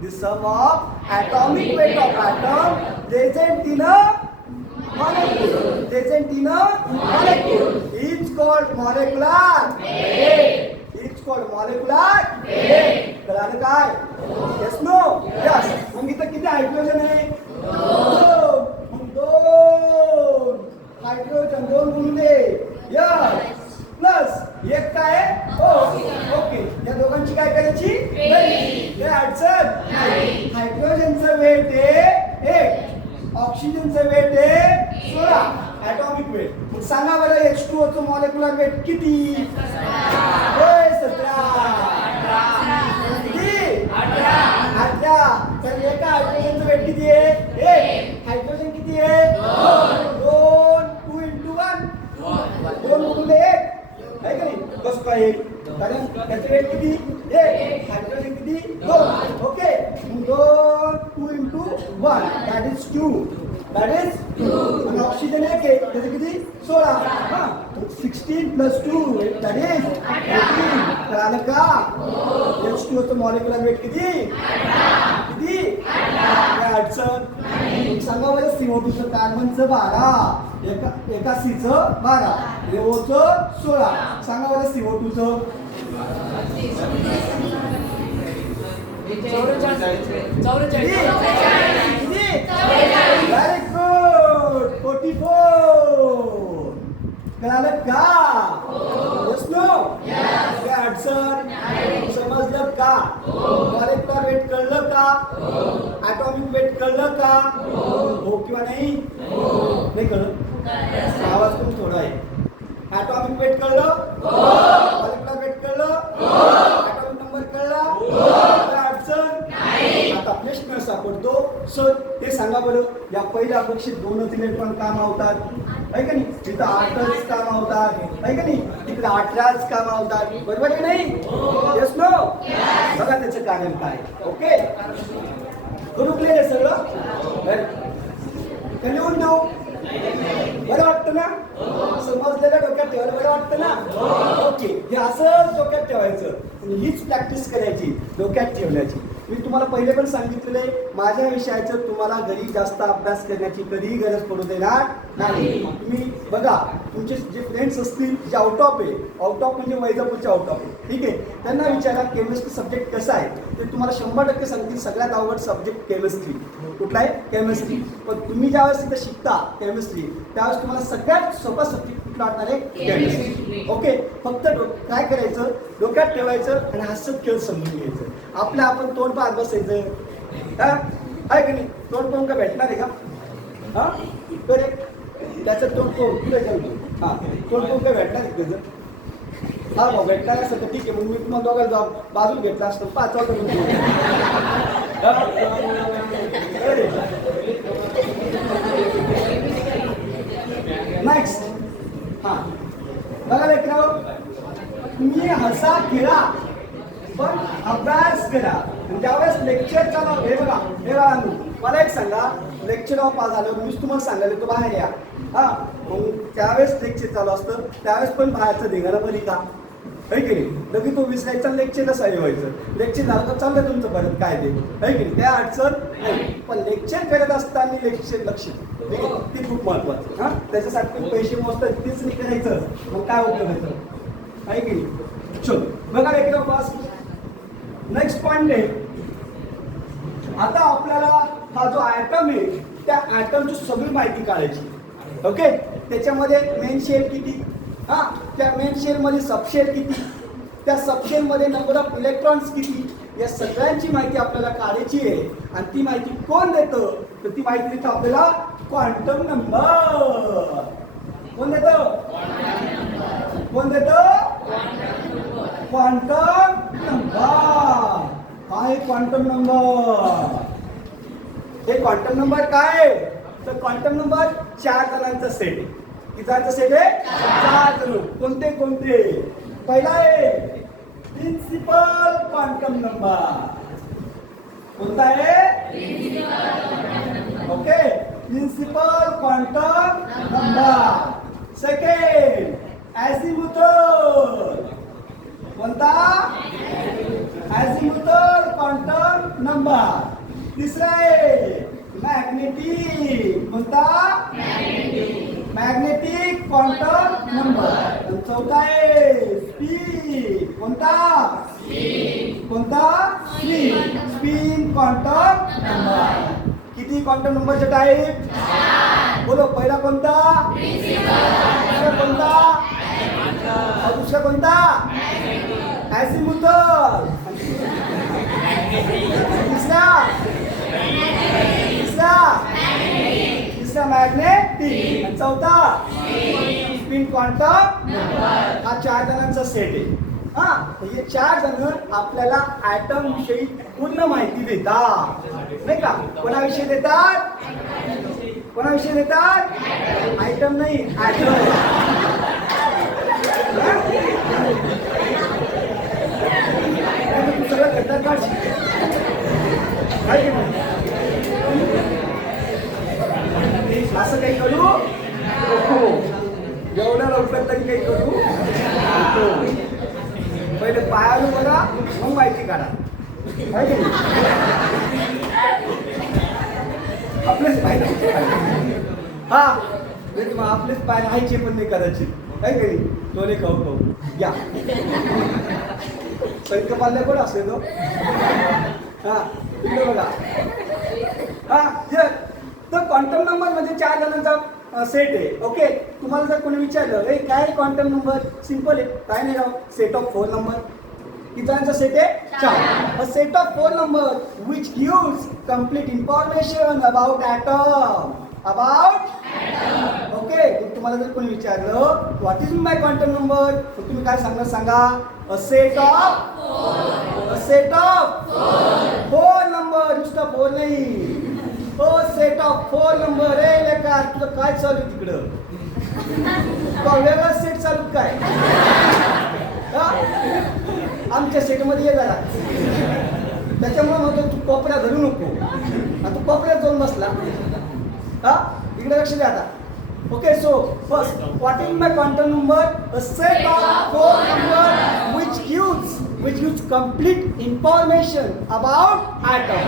The sum of atomic weight of atom present in a molecule. present in a molecule is called molecular weight. It's called molecular weight. कळालं काय? Yes, no? Yes. मग इथं किती hydrogen आहे? दोन. मग दोन hydrogen, दोन गुणले यस प्लस एक काय आहे? ओके. या दोघांची काय करायची? बेरीज. काय अडचण नाही. हायड्रोजनचं वेट आहे 1, ऑक्सिजनचं वेट आहे 16, ॲटॉमिक वेट. मग सांगा बरं H2O चं मॉलिक्युलर वेट किती? 18. तर एका हायड्रोजनचं वेट किती आहे? 1. हायड्रोजन किती आहे? 2. 2 into 1. 2 गुणिले 1 आहे का नाही? कसं काय? कारण त्याचं वेट किती? 1. हायड्रोजन किती? 2. ओके. 2 into 1 that is 2. आणि ऑक्सिजन एक आहे त्याचं किती? 16. 16 plus 2 that is 18. कळालं का? H2O चं मॉलिक्युलर वेट किती? किती? काय अडचण? सांगा बरं CO2 चं कार्बनचं 12, एका C चं 12, O चं 16. सांगा बरं CO2 चं व्हेरी गुड 44. कळालं का? Yes no? काय अडचण? समजलं का? मॉलिक्युलर वेट कळलं का? ॲटॉमिक वेट कळलं का? हो किंवा नाही? नाही कळलं? आवाज पण थोडा आहे. ॲटॉमिक वेट कळलं? मॉलिक्युलर वेट कळलं? ॲटॉमिक नंबर कळला? काय अडचण? आता प्रश्न सापडतो सर ते सांगा बरं, या पहिल्या अपेक्षित 2च इलेक्ट्रॉन का मावतात? आहे का नाही? तिथं 8च का मावतात? आहे का नाही? तिकडे 18च का मावतात? बरोबर की नाही? Yes no? बघा त्याचं कारण काय. ओके, करू क्लिअर सगळं? लिहून देऊ? बरं वाटतं ना? समजलेलं डोक्यात ठेवायला बरं वाटतं ना? ओके, हे असंच डोक्यात ठेवायचं, हीच प्रॅक्टिस करायची डोक्यात ठेवण्याची. मी तुम्हाला पहिले पण सांगितलेलं आहे, माझ्या विषयाचं तुम्हाला घरी जास्त अभ्यास करण्याची कधीही गरज पडू देणार नाही. तुम्ही बघा, तुमचे जे फ्रेंड्स असतील जे आउट ऑफ आहे, आउट ऑफ म्हणजे वैजापूरचे आउट ऑफ आहे, ठीक आहे, त्यांना विचारा केमिस्ट्री सब्जेक्ट कसा आहे. ते तुम्हाला 100% सांगतील सगळ्यात अवघड सब्जेक्ट केमिस्ट्री. कुठला आहे? केमिस्ट्री. पण तुम्ही ज्यावेळेस तिथं शिकता केमिस्ट्री, त्यावेळेस तुम्हाला सगळ्यात सोपा सब्जेक्ट कुठला वाटणार आहे? केमिस्ट्री. ओके, फक्त काय करायचं, डोक्यात ठेवायचं आणि हसत खेळ समजून घ्यायचं. आपलं आपण तोंड पाहत बसायचं. हा आहे की नाही? तोंड पाहून का भेटणार आहे का? हा करेक्ट. त्याचं तोंड पाहून पुढे जाऊ. हा तोंड पाहून काय भेटणार आहे त्याचं? हा भाऊ भेटणार असं तर ठीक आहे, मग मी तुम्हाला दोघांना जाऊ बाजूला घेतला असतो. 5 नेक्स्ट. हा बघा लेकरांनो, तुम्ही हसा खेळा पण अभ्यास करा. ज्यावेळेस लेक्चर चालू, हे बघा मला एक सांगा, लेक्चर ऑफ पास झालं मी तुम्हाला सांगायला तो बाहेर या. हा मग त्यावेळेस लेक्चर चालू असतं, त्यावेळेस पण बाहेरचं धिंगाणं बरी का? आहे की नाही? लगेच तो विसरायचा, लेक्चरला सही व्हायचं. लेक्चर झालं तर चाललं तुमचं परत काय ते, आहे की नाही? काय अडचण नाही. पण लेक्चर करत असताना लेक्चर लक्ष ते खूप महत्वाचं. हां त्याच्यासाठी पैसे मोजतात तेच नाही करायचं, मग काय उपयोग व्हायचं? आहे की नाही? चल बघा एकदम पास. नेक्स्ट पॉइंट आहे, आता आपल्याला हा जो ॲटम आहे त्या ॲटमची सगळी माहिती काढायची. ओके, त्याच्यामध्ये मेन शेल किती, हा त्या मेन शेलमध्ये सबशेल किती, त्या सबशेलमध्ये नंबर ऑफ इलेक्ट्रॉन्स किती, या सगळ्यांची माहिती आपल्याला काढायची आहे. आणि ती माहिती कोण देतं? तर ती माहिती देतं आपल्याला क्वांटम नंबर. कोण देतं? कोण देतं? Quantum number. काय क्वांटम नंबर? हे क्वांटम नंबर काय? तर क्वांटम नंबर 4 जणांचा सेट आहे. किती जणांचा सेट आहे? 4 जण. कोणते कोणते? पहिला आहे प्रिन्सिपल क्वांटम नंबर. कोणता आहे? Okay, principal quantum number. Second azimuthal. कोणता? Azimuthal quantum number. तिसरा आहे मॅग्नेटिक. कोणता? Magnetic quantum number. चौथा आहे स्पिन. कोणता? कोणता? Spin quantum number. किती क्वांटम नंबरचे टाईप? बोलो. पहिला कोणता? दुसरा कोणता? और दुसरा कोणता? अझिमुथल. तिसरा मॅग्नेटिक. आणि चौथा स्पिन क्वांटम नंबर. हा 4 जणांचा सेट आहे. हा, हे 4 जण आपल्याला ऍटम विषयी पूर्ण माहिती देतात, नाही का? कोणाविषयी देतात? कोणाविषयी देतात? आयटम नाही, ऍटम. तू सगळं करतात काढशील. काय की नाही? असं काही करू नको. एवढ्या लवकर तरी काही करू नको. पहिले पायावर बघा, मग माहिती काढा. काय की नाही? आपलेच पाय हा, मग आपलेच पाय राहायचे पण नाही करायचे. काय करी दोन्ही खाऊ खाऊ घ्या. संख पाल्ल्या पण असते तो. हा, इकडे बघा. हा, तर क्वांटम नंबर म्हणजे 4 जणांचा सेट आहे. ओके. तुम्हाला जर कोणी विचारलं हे काय क्वांटम नंबर, सिंपल आहे, काय नाही राव, सेट ऑफ 4 नंबर. किती जणांचा सेट आहे? 4. A set of 4 number which gives complete information about atom. Okay. तुम्हाला जर कोणी विचारलं what is my quantum number, तर तुम्ही काय सांगणार? सांगा अ सेट ऑफ 4 नंबर. नुसता 4 नाही, सेट ऑफ 4 नंबर. रे लेका, तुझं काय चालू आहे तिकडं? तुझा वेगळा सेट चालू काय? आमच्या सेटमध्ये ये जरा. त्याच्यामुळे म्हणतो तू कोपऱ्या धरू नको. आणि तू कोपऱ्यात जाऊन बसला. हा, इकडे लक्ष द्या आता. Okay, so first, what is my quantum number? A set of 4 numbers which gives complete information about atom.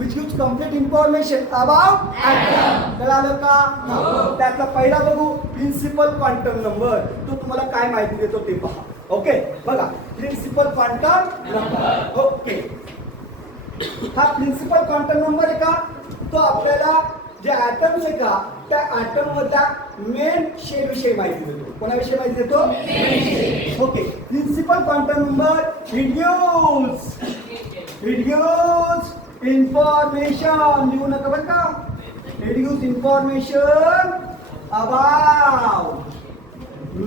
Which gives complete information about atom. कळालं का? त्यातला पहिला बघू प्रिन्सिपल क्वांटम नंबर. तो तुम्हाला काय माहिती देतो ते पहा. ओके, बघा प्रिन्सिपल क्वांटम नंबर. ओके, हा प्रिन्सिपल क्वांटम नंबर आहे का? तो आपल्याला जे ॲटम्स आहे का, त्या ॲटम मधल्या मेन शेल विषयी माहिती देतो. कोणाविषयी माहिती देतो? Okay. Principal quantum number it gives information. लिहू नका बरं का. It gives information about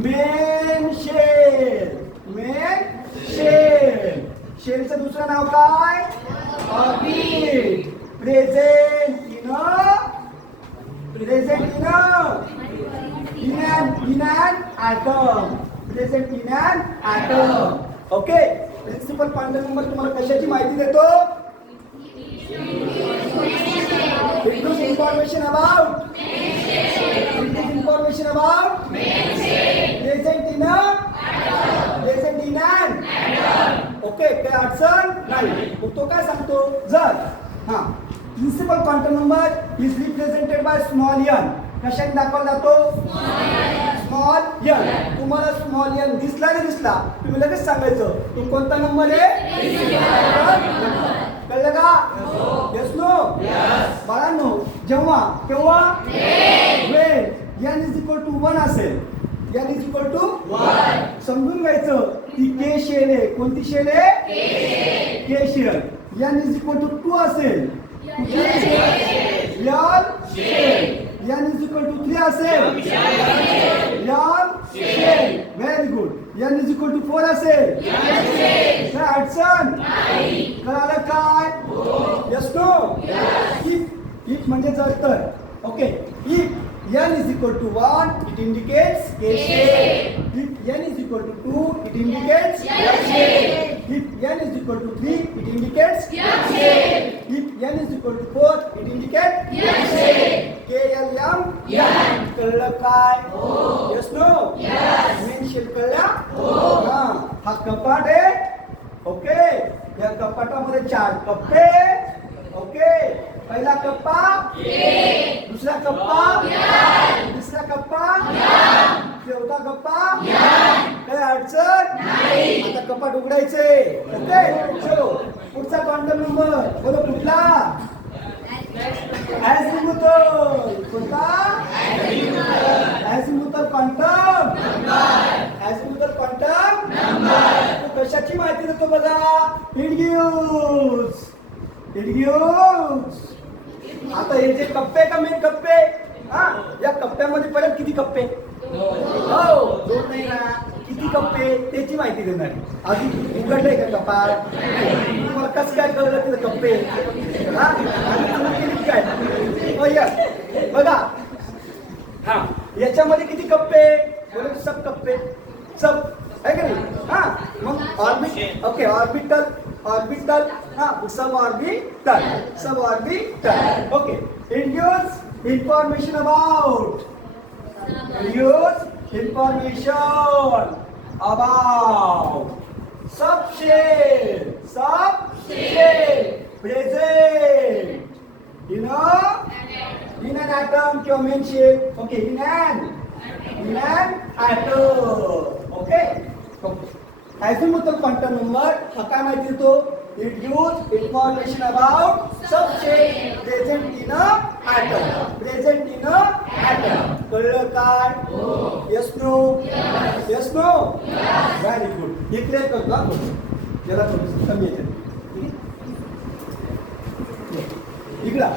main shell. शेलचं दुसरं नाव काय? Orbit. Present in an atom. Present in an atom. Okay. Principal quantum number तुम्हाला कशाची माहिती देतो? It gives information about present in an okay. काय अडचण नाही. मग तो काय सांगतो? जर हा principal quantum number is represented by small n. कशाने दाखवला जातो? Small n. तुम्हाला स्मॉल n दिसला नाही दिसला, तुम्ही लगेच सांगायचं तो कोणता नंबर आहे? कळलं का? Yes no? बाळांनो, जेव्हा केव्हा when n is equal to 1 असेल, n इज इक्वल टू 1 समजून घ्यायचं ती के शेल आहे. कोणती शेल आहे? K shell. n is equal to 2 असेल, n इज इक्वल टू 3 असेल, very good. n is equal to 4 असेल, काय अडचण? कळालं काय? Yes no? इफ म्हणजे जर तर. Okay. If n is equal to 1, it indicates K shape. If n is equal to 2, it indicates L shape. If n is equal to 3, it indicates M shape. If n is equal to 4, it indicates N shape. K L M N. कळलं काय? Yes no? Yes. Main shape कळला? हा, हा कपाट आहे. Okay. या कपाटामध्ये 4 कप्पे. ओके. पहिला कप्पा, दुसरा कप्पा, तिसरा कप्पा, अडचण नाही. आता कपाट उघडायचे. ओके चलो पुढचा क्वांटम नंबर बोलो कुठला अझिमुथल. कोणता अझिमुथल क्वांटम अझिमुथल क्वांटम नंबर. कशाची माहिती देतो बघा. It gives. आता हे जे कप्पे का मेन कप्पे हा या कप्प्यामध्ये परत किती कप्पे हो दोन नाही ना किती कप्पे त्याची माहिती देणार. अजून उघडलंय का कपाट तुम्हाला कसं काय कळलं तिथं कप्पे हा आणि तुम्ही केली काय हो या बघा हा याच्यामध्ये किती कप्पे बोले सब कप्पे सब है का नाही हा मग ऑर्बिट ओके ऑर्बिटल हा sub orbital okay. It gives information about subshell present in an atom किंवा main shell okay in an atom okay. Azimuthal quantum number हा काय माहिती देतो. It gives information about subshell present in a atom. कळलं काय? Yes no? Yes no? Very good. हे clear करतो हा याला थोडं कमी येते. इकडा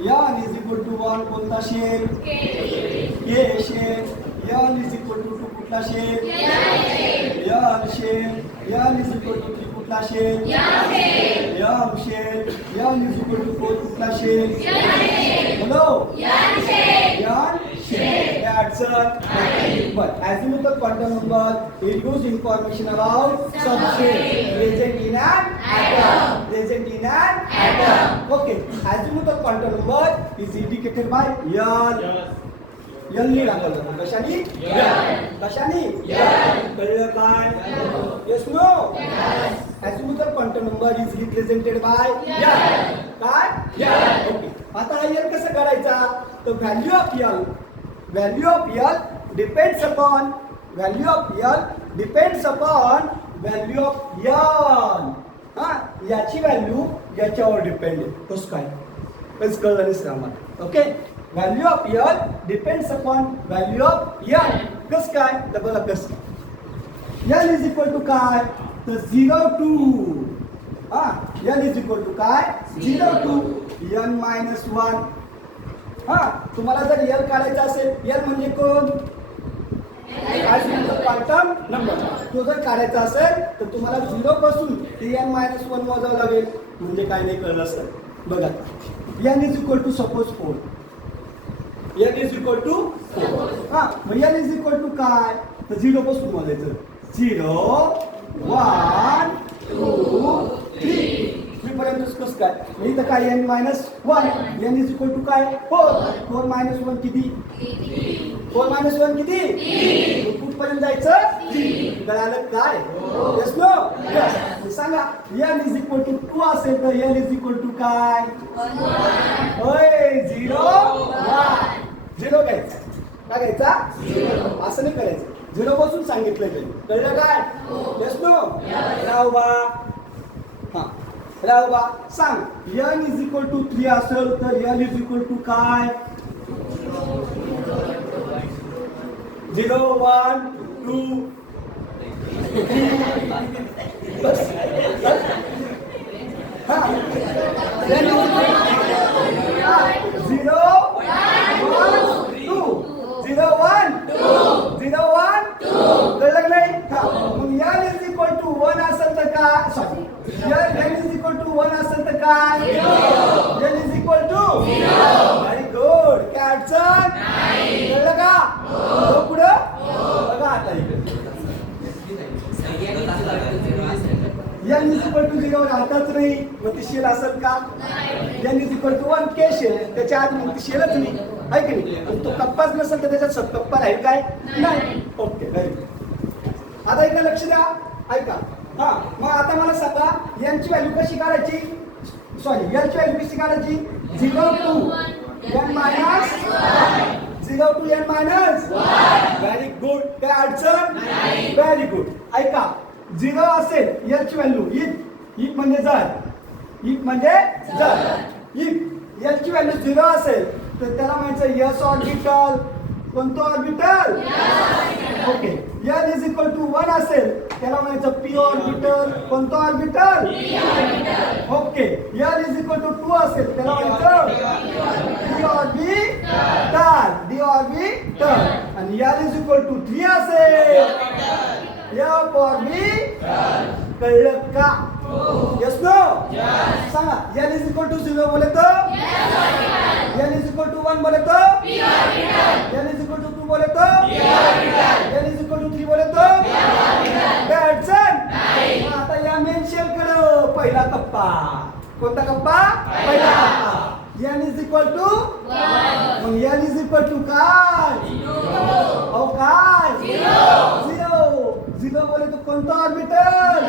N is equal to 1 कोणता shell K shell. N is equal to 2 कुठला shell L shell. N is equal to 3 कुठला shell M shell. N is equal to 4 कुठला शेल बोलो N शेल. अडचण but azimuthal quantum number it gives information about subshell present in an atom okay. Azimuthal quantum number is indicated by N नी दाखवलं जातं. कशानी कळलं काय. Yes no. azimuthal quantum number is represented by काय okay. आता हा L कसं काढायचा तर value of L depends upon value of N हा याची व्हॅल्यू याच्यावर डिपेंड आहे. कसं काय कसं कळलं नाही आम्हाला okay. Value of L depends upon value of N. कसं काय तर बघा कसं L इज इक्वल टू काय तर 0 to हा L इज इक्वल टू काय 0 to N minus 1 हा तुम्हाला जर L काढायचा असेल L म्हणजे कोण क्वांटम नंबर तो जर काढायचा असेल तर तुम्हाला 0 पासून ते N minus 1 मोजावं लागेल. म्हणजे काय नाही कळलं सर बघा N is equal to suppose 4 N is equal to 4 हा मग N इज इक्वल टू काय तर 0 पासून मोजायचं 0 1 2 3 पर्यंत कसं काय इथं काय N minus 1 N is equal to काय 4 minus 1 किती 4 minus 1 किती कुठपर्यंत जायचं कळालं काय येस नो सांगा N इज इक्वल टू 2 असेल तर N इज इक्वल टू काय होय 0 1 0 घ्यायचा काय घ्यायचा 0 असं नाही करायचं 0 पासून सांगितलं कळलं काय येस नो राव बा सांग N इज इक्वल टू 3 असेल तर L इज इक्वल टू काय 0 1 2 बस हा 0 1 2 कळलं नाही मग L इज इक्वल टू 1 असेल तर काय sorry L is equal to 1 असेल तर काय L is equal to 0 very good काय अडचण कळलं का हो पुढं बघा आता इकडे N इज इक्वल टू 0 राहतच नाही मग ती शेल असेल का N is equal to 1 K shell त्याच्या आत मग ती शेलच नाही आहे की नाही तो कप्पाच नसेल तर त्याच्यात सबकप्पा राहील काय नाही ओके व्हेरी गुड. आता इकडे लक्ष द्या ऐका हा मग आता मला सांगा N ची व्हॅल्यू कशी काढायची सॉरी L ची व्हॅल्यू कशी काढायची 0 to N minus 1 0 to N minus 1 very good. काय अडचण? Very good. ऐका, 0 असेल याची व्हॅल्यू इफ म्हणजे जर, इफ म्हणजे जर, इफ याची व्हॅल्यू 0 असेल तर त्याला म्हणायचं यस ऑर्बिटल. कोणतं orbital? Okay. L is equal to 1 असेल त्याला म्हणायचं पी ऑर्बिटल. कोणतं orbital? Okay. L is equal to 2 असेल त्याला म्हणायचं डी ऑर्बिटल. D orbital. आणि एल इज इक्वल टू 3 असेल एफ ऑर्बिटल. कळलं का? Yes no? सांगा. एल इज इक्वल टू 0 बोले तो एल इज इक्वल टू 1 बोले तो एल इज इक्वल टू 2 बोले तो एल इज इक्वल टू 3 बोले तो काय अडचण? आता या मेन शेल कडे पहिला कप्पा. कोणता कप्पा? पहिला कप्पा. एन इज इक्वल टू मग एन इज इक्वल टू काय? अहो काय? 0 बोले तो कोणता orbital?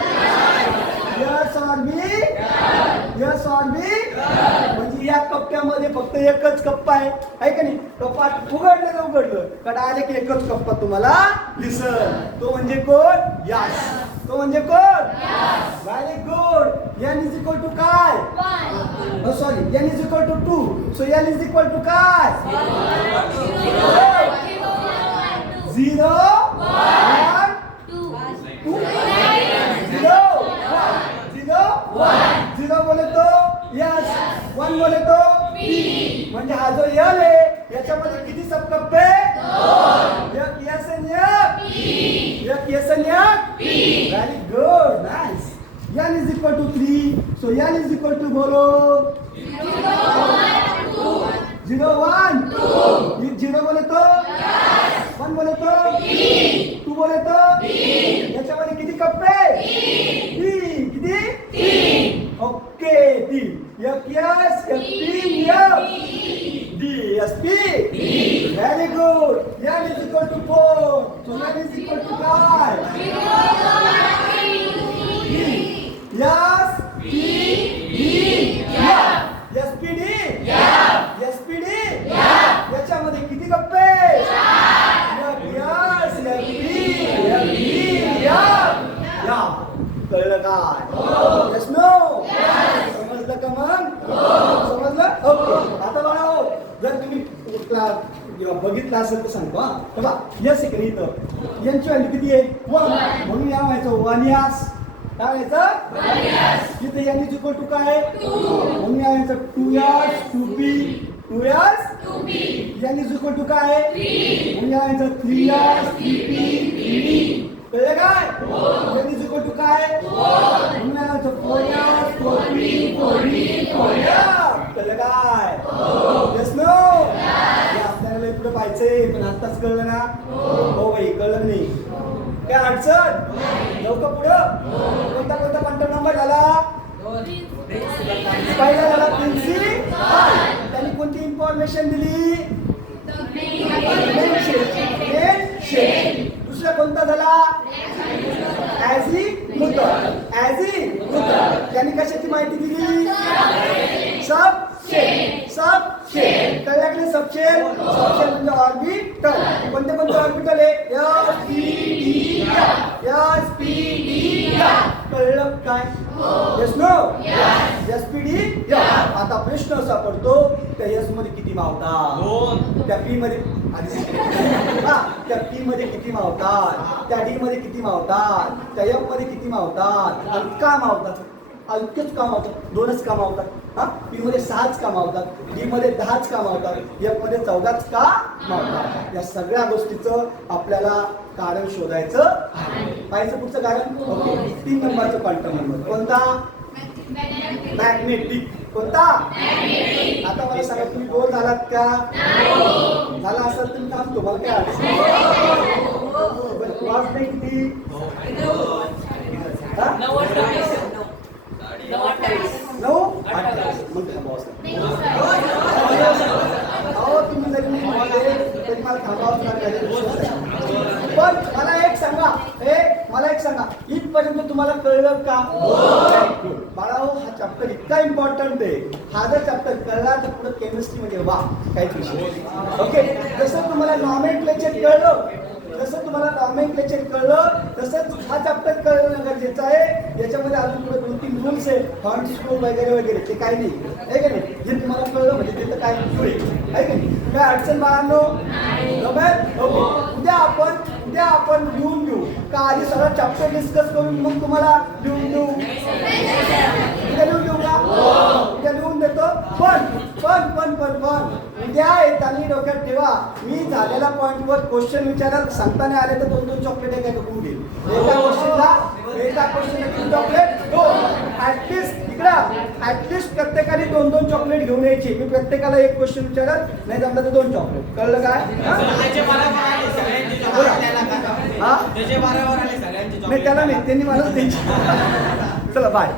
Yes orbital. Yes orbital. म्हणजे या कप्प्यामध्ये फक्त एकच कप्पा आहे का नाही? कप्पात उघडलं का डायरेक्ट एकच कप्पा तुम्हाला दिसल. तो म्हणजे कोण? यस. तो म्हणजे कोण? Very good. N is equal to काय? Sorry, N is equal to 2. So N is equal to काय? 0 1 2 0 बोले तो यस, 1 बोले तो पी. म्हणजे हा जो यल आहे याच्यामध्ये किती सबकप्पे? एक यस आणि एक यस आणि एक. Very good. Nice. N is equal to 3. So N is equal to बोलो 0 1 2. 0 बोले तो 1 बोले तो 2 बोले तो याच्यामध्ये किती कप्पे? 3. किती? ओके. 3. एक यस एक P F D S P. Very good. N is equal to 4. So N is equal to काय? Yes P D S P D S P D. याच्यामध्ये किती कप्पे? Yes F P F D या. कळलं काय? Yes no? समजलं का मग? समजलं? ओके. आता बघा, जर तुम्ही बघितलं असेल तर सांगतो. हा बघा, यस इकडे इथं यांची व्हॅल्यू किती आहे? 1. म्हणून या व्हायचं 1 यस. काय व्हायचं? इथे एन इज इक्वल टू काय? म्हणून या व्हायचं 2 yes 2 P 2 yes 2 P. N is equal to काय? म्हणून या व्हायचं 3 यस 3 पी 3 डी. कळलं काय? एन इज इक्वल टू काय? म्हणून या व्हायचं 4 यस 4 पी 4 डी 4 यस. कळलं काय? Yes no? आपल्याला पुढे पाहायचंय पण आत्ताच कळलं ना? हो भाई, कळलं नाही. काय अडचण? जाऊ का पुढं? कोणता क्वांटम नंबर झाला? पहिला झाला प्रिन्सिपल. त्यांनी कोणती इन्फॉर्मेशन दिली? दुसरा कोणता झाला? ॲझिमुथर. त्यांनी कशाची माहिती दिली? सबशेल. कळलं? सबशेल म्हणजे ऑर्बिटल. कोणते ऑर्बिटल आहे? S P D. कळलं काय? Yes no? S P D. आता प्रश्न असा पडतो त्या एस मध्ये किती मावतात? त्या पी मध्ये त्या पी मध्ये किती मावतात? त्या डी मध्ये किती मावतात? त्या एफ मध्ये किती मावतात? आणि का मावतात? अल्पच काम होतात, 2च काम होतात. हा, पी मध्ये 6च काम होतात, डी मध्ये 10च काम होतात, एफ मध्ये 14च का होतात. या सगळ्या गोष्टीचं आपल्याला कारण शोधायचं आहे. पाहिजे पुढचं कारण. ओके. 3 नंबरचं क्वांटम नंबर कोणता? मॅग्नेटिक. कोणता? आता मला सांगा, तुम्ही बोर झालात का? झाला असेल तुम्ही थांबतो. मला काय अडचण? क्लास नाही किती? 9 मग तुम्ही जरी नाही म्हटले तरी मला थांबावंच लागेल. पण मला एक सांगा, इथपर्यंत तुम्हाला कळलं का? बाळाओ, हा चॅप्टर इतका इम्पॉर्टंट आहे. हा जर चॅप्टर कळला तर पुढे केमिस्ट्री मध्ये वा काहीच विषय. ओके. जसं तुम्हाला नॉमेनक्लेचर कळलं तुम्हाला नॉमेनक्लेचर कळलं तसंच हा चॅप्टर कळणं गरजेचं आहे. याच्यामध्ये अजून पुढे 2-3 रूल्स आहे, हॉर्न स्क्रू वगैरे वगैरे, ते काही नाही आहे का नाही. हे तुम्हाला कळलं म्हणजे ते तर काय पुढे आहे का नाही. काय अडचण बाळांनो? ओके. उद्या आपण लिहून घेऊ का आधी सगळं चॅप्टर डिस्कस करून मग तुम्हाला लिहून देऊ? उद्या लिहून देऊ का? उद्या लिहून देतो. पण उद्या येताना डोक्यात ठेवा, मी झालेल्या पॉईंटवर क्वेश्चन विचारायला सांगताना आले तर 2-2 चॉकलेट एका करून घेईल. एका क्वेश्चनला किती चॉकलेट? 2. ऍटलिस्ट प्रत्येकाने 2-2 चॉकलेट घेऊन यायची. मी प्रत्येकाला एक क्वेश्चन विचारत, नाही जमलं तर 2 चॉकलेट. कळलं काय? हा? नाही त्याला नाही, त्यांनी मलाच द्यायची. चला बाय.